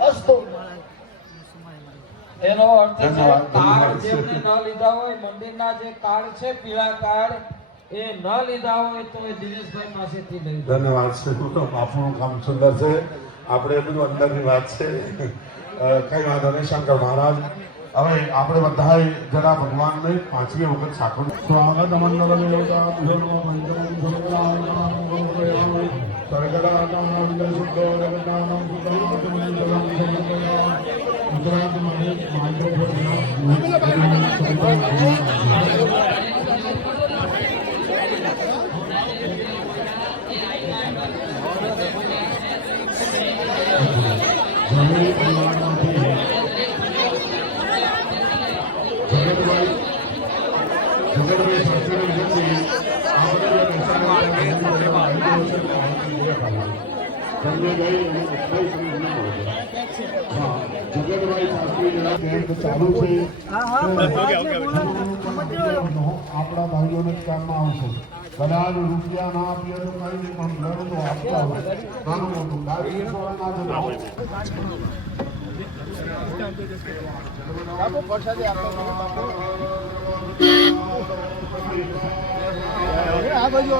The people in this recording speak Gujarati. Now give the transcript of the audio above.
અસ્તુ એનો અર્થ છે કાર્ડ જેમને ન લીધા હોય મંદિરના જે કાર્ડ છે પીળા કાર્ડ એ ન લીધા હોય તો એ દિનેશભાઈ પાસેથી લઈ ધન્યવાદ છે બાપુનું કામ સુંદર છે આપણે બધું અંદરની વાત છે કઈ વાંધો નહીં શંકર મહારાજ હવે આપણે બધાએ જરા ભગવાનને પાંચમી વખત સાકર સ્વાગત જગતભાઈ શાસ્ત્રી ચાલુ છે આપણા ભાઈઓને કામમાં આવશે કદાચ રૂપિયા ના આપીએ તો કઈ નહીં પણ ઘણું તો આપતા હોય નાનું મોટું આ બાજુ